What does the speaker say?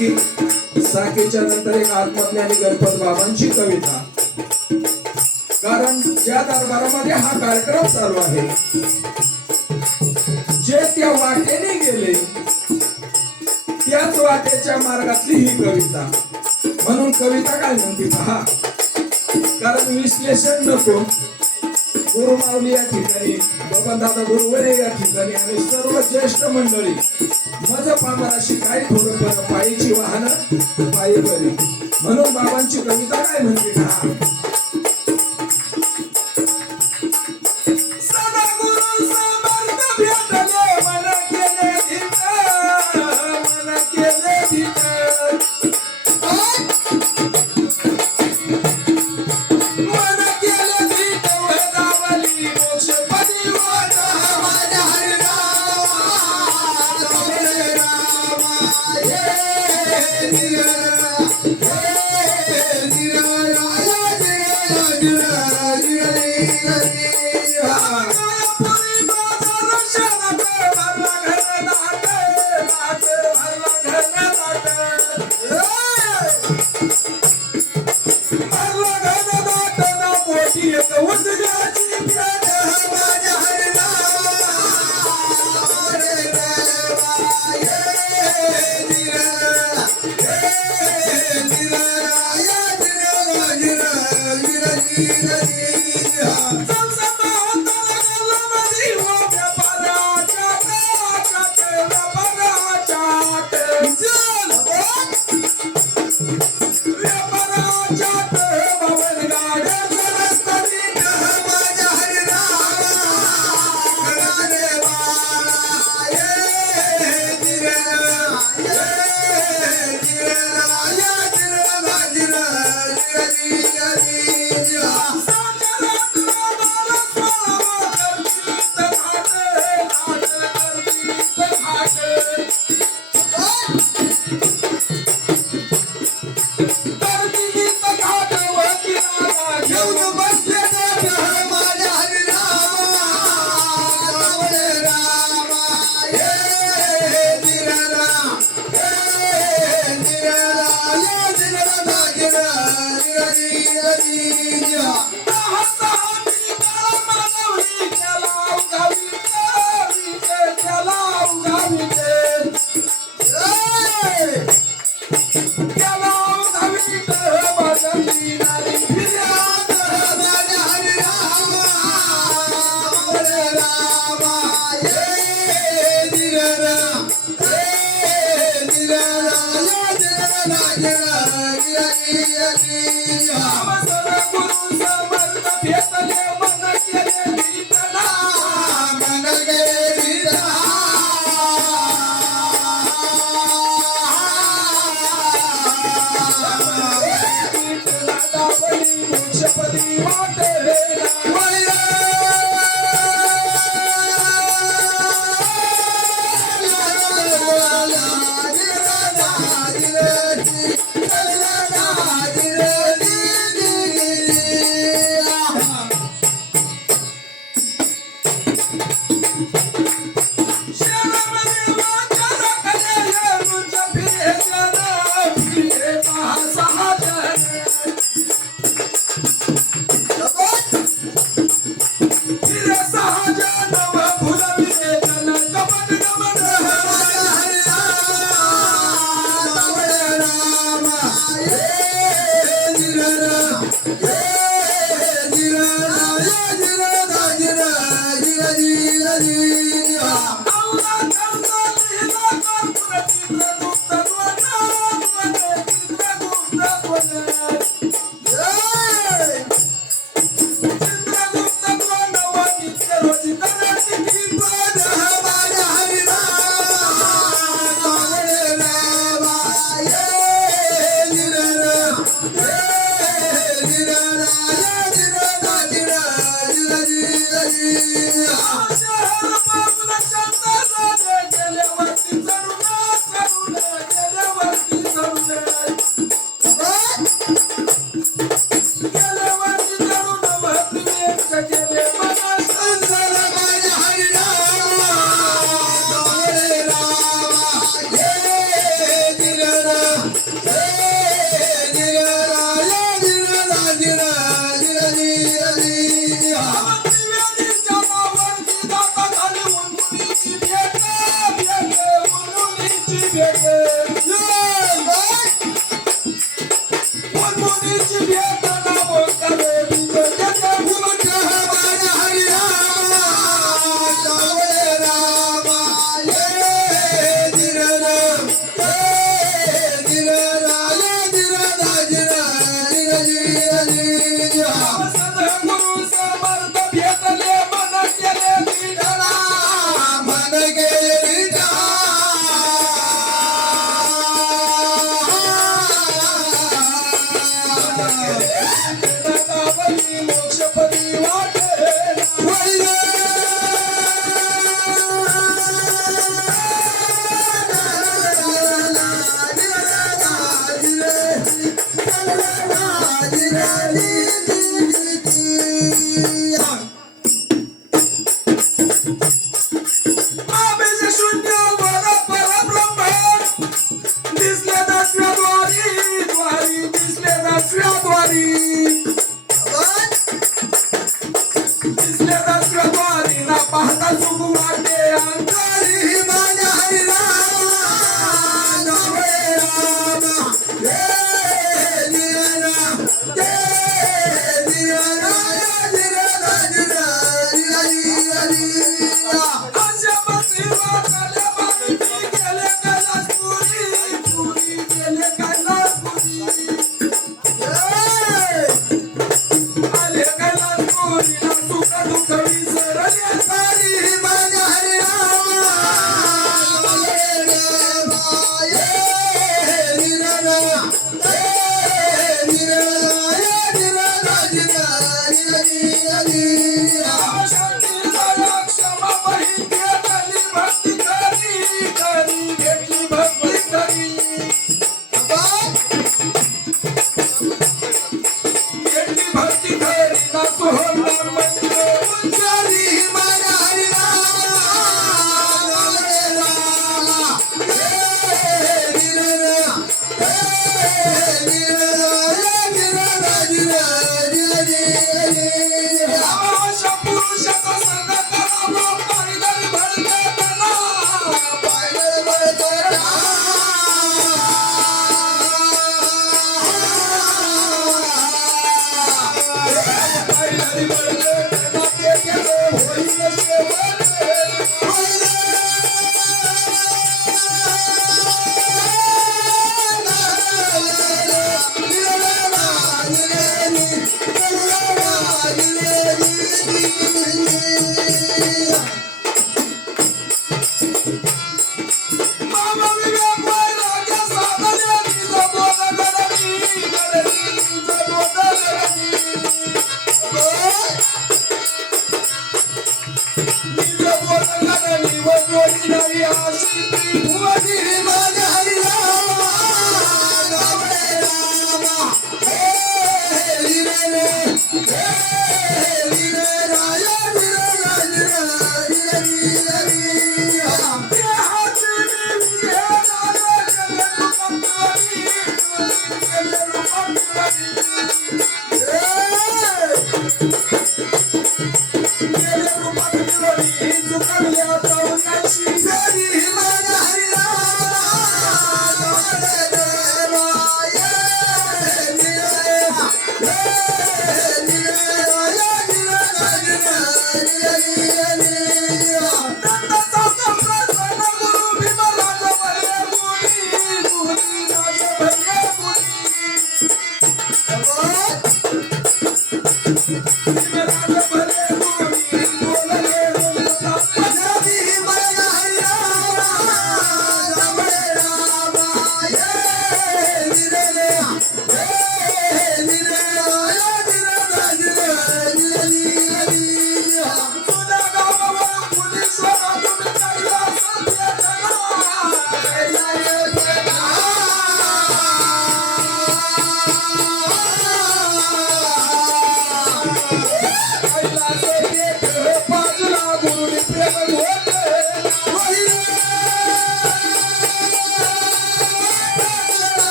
की साखेच्या नंतर एक आत्मज्ञानी गणपत बाबांची कविता. कारण या दरबारामध्ये हा कार्यक्रम चालू आहे. जे त्या वाटेने गेले त्याच वाटेच्या मार्गातली ही कविता. म्हणून कविता काय म्हणते पहा. कारण विश्लेषण नको. गुरु मावली या ठिकाणी दादा गुरुवरे या ठिकाणी आणि सर्व ज्येष्ठ मंडळी. मज पामराशी काय थोडं पायीची वाहनं पायी बरी म्हणून बाबांची कविता काय म्हणते? का Thank you.